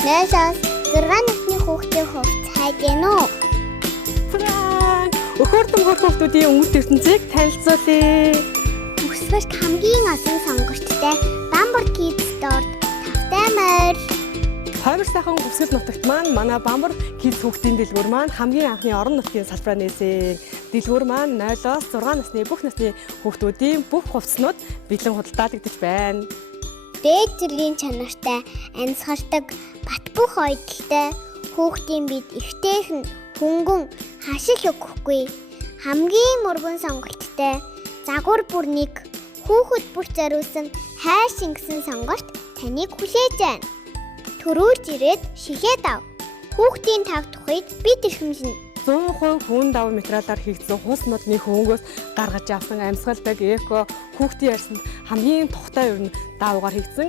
0-6 насны хүүхдийн хувцас хайж гэнэ үү? Өхөөртөн хүүхдүүдийн өнгөрт ертөнцийг танилцуулъя. Өсвөрт хамгийн олон сонгогчтой Bambur Kids Store тавтай морь. Хоймор сайхан Хөвсгөл нутагт маань манай Bambur Kids хүүхдийн дэлгүүр маань хамгийн анхны орон нутгийн салбараа нээсэн. Дэлгүүр маань 0-6 насны бүх насны хүүхдүүдийн бүх хувцснууд бэлэн худалдаалагдаж байна. Дээд зэргийн чанартай, амьсгалдаг, бат бөх ойдолтой хүүхдийн бид ихтэйхэн хөнгөн хашил өгөхгүй. Хамгийн мөргөн сонголттой загвар бүрнийг хүүхэд бүр зориулсан хайр шингэсэн сонголт таныг хүлээж байна. Төрүүлж ирээд шигээд ав. Хүүхдийн тав тухайд бид эрхэмлэнэ. 100% хүн давуу материалаар хийгдсэн хус модны хөнгөөс гаргаж авсан амьсгалдаг эко хүүхдийн ярьсанд хамгийн тухтай ер нь давуугаар хийгдсэн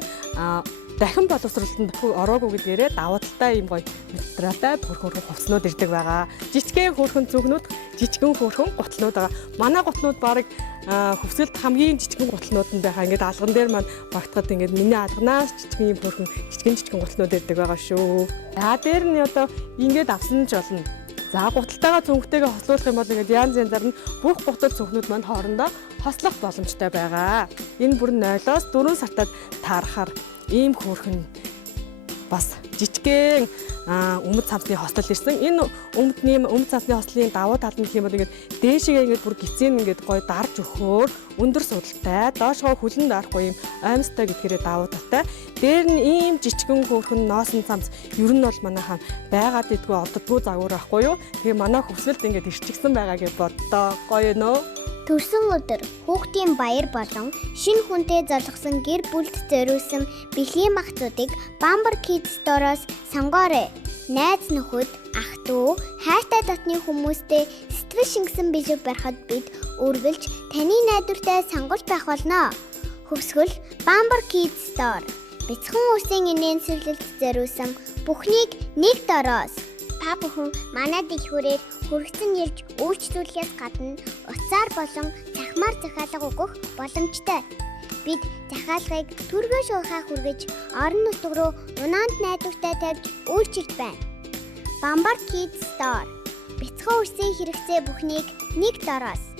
дахин боловсролтод ороогүй гэдгээрээ давуу талтай ийм гоё материалтай хөрхөн хувцснууд ирдэг байгаа. Жижигхэн хөрхөн зүгнүүд, жижигхэн хөрхөн гутлнууд байгаа. Манай гутлнууд баг Хөвсгөлд хамгийн жижигхэн гутлнууд нь байгаа. Ингээд алган дээр маань багтахад ингээд миний алганаас жижигхэн ийм хөрхөн жижигхэн гутлнууд ирдэг байгаа шүү. Дээр нь одоо ингээд авсан ч болно. За гуталтайгаа цүнхтэйгээ хослуулах юм бол ингээд янз янзаар нь бүх гутал цүнхнүүд маань хоорондоо хослох боломжтой байгаа. Энэ бүр 0-4 сартад таарахаар ийм хөөрхөн бас жижигхэн өмд цамцны хостол ирсэн. Энэ өмд цамцны хослын давуу тал нь гэх юм бол ингээд дээшгээ ингээд бүр гизэн ингээд гоё дарж өгөхөөр өндөр судалтай, доошгоо хүлэн дарахгүй ийм оймстой гэдгээрээ давуу талтай. Дээр нь ийм жижигхэн хөөрхөн ноосн цамц ер нь бол манайхаа байгаад идэггүй оддгүй загвар байхгүй юу? Тэгээ манай Хөвсгөлд ингээд ирчихсэн байгаа гэж боддоо. Гоё нөө. Төрсөн өдөр хүүхдийн баяр болон шинэ хүнтэй золгосон гэр бүлд зориулсан бэлгийн багцуудыг Bambur Kids Store-оос сонгоорой. Найз нөхөд, ах дүү, хайртай дотны хүмүүстэй сэтгэл шингэсэн бишиг барихад бид үргэлж таны найдвартай сонгож байх болно. Хөвсгөл Bambur Kids Store. Бяцхан үсгийн инээнсэрлэлд зориулсан бүхнийг нэг дороос. Та бүхэн манай дэлгүүрээр хүргэсэн ирж үйлчлүүлэхээс гадна утсаар болон цахимаар захиалга өгөх боломжтой. Бид захиалгыг түргэн шуурхаа хүргэж орон нутг руу унаанд найдвартай тавьж үйлчилж байна. Bambur Kids Store. Бяцхан үсгийн хэрэгцээ бүхнийг нэг дороос.